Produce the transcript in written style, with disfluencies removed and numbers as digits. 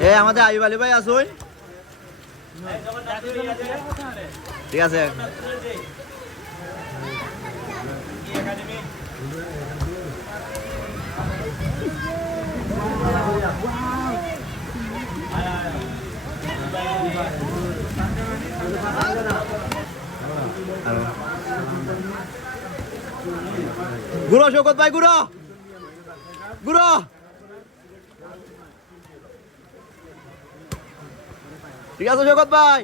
এ আমাদের আইব আলী ভাই আসুন ঠিক আছে গুড়ো শৌকত ভাই গুড়ো গুড়ো ঠিক আছে শৌকত ভাই